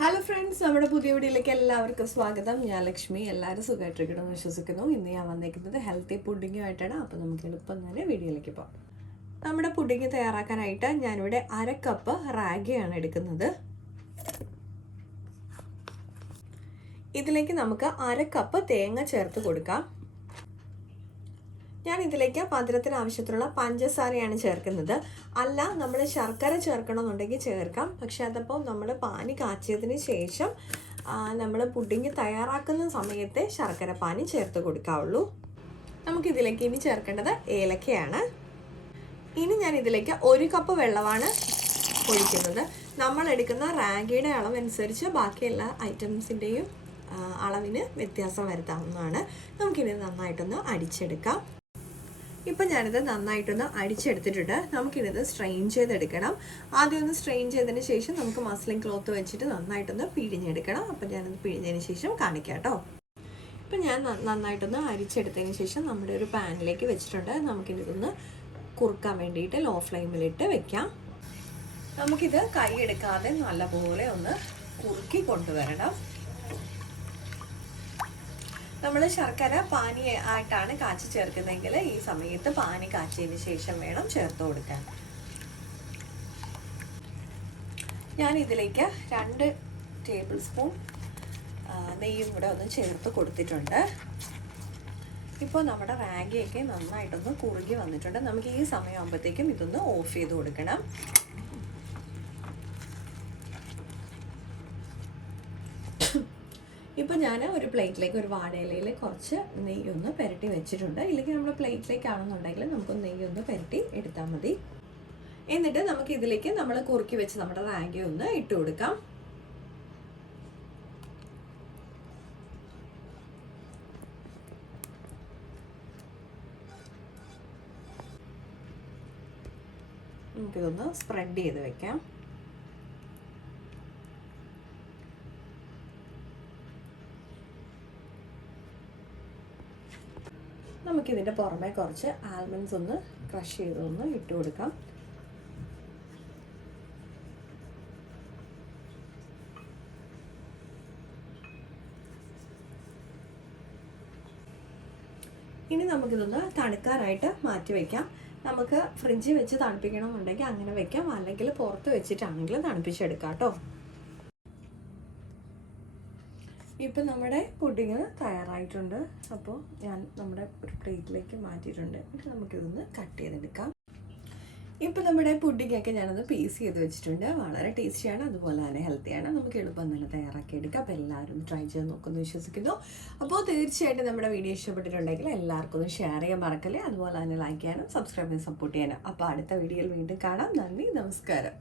Hello friends, നമ്മുടെ പുതിയ വീഡിയോയിലേക്ക് എല്ലാവർക്കും സ്വാഗതം. ഞാൻ ലക്ഷ്മി. എല്ലാവരും സുഖമായിട്ടിരിക്കണമെന്ന് വിശ്വസിക്കുന്നു. ഇന്ന് ഞാൻ വന്നിരിക്കുന്നത് ഹെൽത്തി പുഡിങ്ങുമായിട്ടാണ്. അപ്പോൾ നമുക്ക് എളുപ്പം തന്നെ വീഡിയോയിലേക്ക് പോകാം. നമ്മുടെ പുഡിങ് തയ്യാറാക്കാനായിട്ട് ഞാനിവിടെ 1/2 കപ്പ് റാഗിയാണ് എടുക്കുന്നത്. ഇതിലേക്ക് നമുക്ക് 1/2 കപ്പ് തേങ്ങ ചേർത്ത് കൊടുക്കാം. ഞാൻ ഇതിലേക്ക് മധുരത്തിന് ആവശ്യത്തിനുള്ള പഞ്ചസാരയാണ് ചേർക്കുന്നത്. അല്ല, നമ്മൾ ശർക്കര ചേർക്കണമെന്നുണ്ടെങ്കിൽ ചേർക്കാം. പക്ഷെ അതപ്പോൾ നമ്മൾ പാനി കാച്ചിയതിന് ശേഷം നമ്മൾ പുഡിങ് തയ്യാറാക്കുന്ന സമയത്തെ ശർക്കര പാനി ചേർത്ത് കൊടുക്കാവുള്ളൂ. നമുക്കിതിലേക്ക് ഇനി ചേർക്കേണ്ടത് ഏലക്കയാണ്. ഇനി ഞാൻ ഇതിലേക്ക് 1 കപ്പ് വെള്ളമാണ് ഒഴിക്കുന്നത്. നമ്മൾ എടുക്കുന്ന റാഗിയുടെ അളവനുസരിച്ച് ബാക്കി എല്ലാ ഐറ്റംസിൻ്റെയും അളവിന് വ്യത്യാസം വരുത്താവുന്നതാണ്. നമുക്കിത് നന്നായിട്ടൊന്ന് അടിച്ചെടുക്കാം. ഇപ്പം ഞാനിത് നന്നായിട്ടൊന്ന് അടിച്ചെടുത്തിട്ടുണ്ട്. നമുക്കിത് സ്ട്രെയിൻ ചെയ്തെടുക്കണം. ആദ്യം ഒന്ന് സ്ട്രെയിൻ ചെയ്തതിന് ശേഷം നമുക്ക് മസ്ലിൻ ക്ലോത്ത് വെച്ചിട്ട് നന്നായിട്ടൊന്ന് പിഴിഞ്ഞെടുക്കണം. അപ്പം ഞാനത് പിഴിഞ്ഞതിന് ശേഷം കാണിക്കാം കേട്ടോ. ഇപ്പം ഞാൻ നന്നായിട്ടൊന്ന് അരിച്ചെടുത്തതിന് ശേഷം നമ്മുടെ ഒരു പാനിലേക്ക് വെച്ചിട്ടുണ്ട്. നമുക്കിതൊന്ന് കുറുക്കാൻ വേണ്ടിയിട്ട് ലോ ഫ്ലെയിമിലിട്ട് വെക്കാം. നമുക്കിത് കൈ എടുക്കാതെ നല്ലപോലെ ഒന്ന് കുറുക്കി കൊണ്ടുവരണം. നമ്മൾ ശർക്കര പാനി ആയിട്ടാണ് കാച്ചി ചേർക്കുന്നതെങ്കിൽ ഈ സമയത്ത് പാനി കാച്ചിയതിന് ശേഷം വേണം ചേർത്ത് കൊടുക്കാൻ. ഞാൻ ഇതിലേക്ക് 2 ടേബിൾ സ്പൂൺ നെയ്യും കൂടെ ഒന്ന് ചേർത്ത് കൊടുത്തിട്ടുണ്ട്. ഇപ്പോൾ നമ്മുടെ റാഗിയൊക്കെ നന്നായിട്ടൊന്ന് കുറുകി വന്നിട്ടുണ്ട്. നമുക്ക് ഈ സമയമാകുമ്പോഴത്തേക്കും ഇതൊന്ന് ഓഫ് ചെയ്ത് കൊടുക്കണം. ഇപ്പോൾ ഞാൻ ഒരു പ്ലേറ്റിലേക്ക് ഒരു വാഴയിലയിൽ കുറച്ച് നെയ്യൊന്ന് പുരട്ടി വെച്ചിട്ടുണ്ട്. ഇല്ലെങ്കിൽ നമ്മൾ പ്ലേറ്റിലേക്കാണെന്നുണ്ടെങ്കിൽ നമുക്ക് നെയ്യൊന്ന് പുരട്ടി എടുത്താൽ മതി. എന്നിട്ട് നമുക്ക് ഇതിലേക്ക് നമ്മൾ കുറുക്കി വെച്ച് നമ്മുടെ റാഗി ഒന്ന് ഇട്ട് കൊടുക്കാം. നമുക്കിതൊന്ന് സ്പ്രെഡ് ചെയ്ത് വെക്കാം. നമുക്കിതിൻ്റെ പുറമെ കുറച്ച് ആൽമണ്ട്സ് ഒന്ന് ക്രഷ് ചെയ്തൊന്ന് ഇട്ട് കൊടുക്കാം. ഇനി നമുക്കിതൊന്ന് തണുക്കാനായിട്ട് മാറ്റി വയ്ക്കാം. നമുക്ക് ഫ്രിഡ്ജിൽ വെച്ച് തണുപ്പിക്കണമെന്നുണ്ടെങ്കിൽ അങ്ങനെ വെക്കാം, അല്ലെങ്കിൽ പുറത്ത് വെച്ചിട്ടാണെങ്കിലും തണുപ്പിച്ചെടുക്കാം കേട്ടോ. ഇപ്പം നമ്മുടെ പുഡിങ് തയ്യാറായിട്ടുണ്ട്. അപ്പോൾ ഞാൻ നമ്മുടെ ഒരു പ്ലേറ്റിലേക്ക് മാറ്റിയിട്ടുണ്ട്. എന്നിട്ട് നമുക്കിതൊന്ന് കട്ട് ചെയ്തെടുക്കാം. ഇപ്പം നമ്മുടെ പുഡിങ്ങൊക്കെ ഞാനൊന്ന് പീസ് ചെയ്ത് വെച്ചിട്ടുണ്ട്. വളരെ ടേസ്റ്റിയാണ്, അതുപോലെ തന്നെ ഹെൽത്തിയാണ്. നമുക്ക് എളുപ്പം തന്നെ തയ്യാറാക്കിയെടുക്കാം. അപ്പോൾ എല്ലാവരും ട്രൈ ചെയ്ത് നോക്കുമെന്ന് വിശ്വസിക്കുന്നു. അപ്പോൾ തീർച്ചയായിട്ടും നമ്മുടെ വീഡിയോ ഇഷ്ടപ്പെട്ടിട്ടുണ്ടെങ്കിൽ എല്ലാവർക്കും ഒന്ന് ഷെയർ ചെയ്യാൻ മറക്കല്ലേ. അതുപോലെ തന്നെ ലൈക്ക് ചെയ്യാനും സബ്സ്ക്രൈബ് ചെയ്യാനും സപ്പോർട്ട് ചെയ്യാനും. അപ്പോൾ അടുത്ത വീഡിയോയിൽ വീണ്ടും കാണാം. നന്ദി, നമസ്കാരം.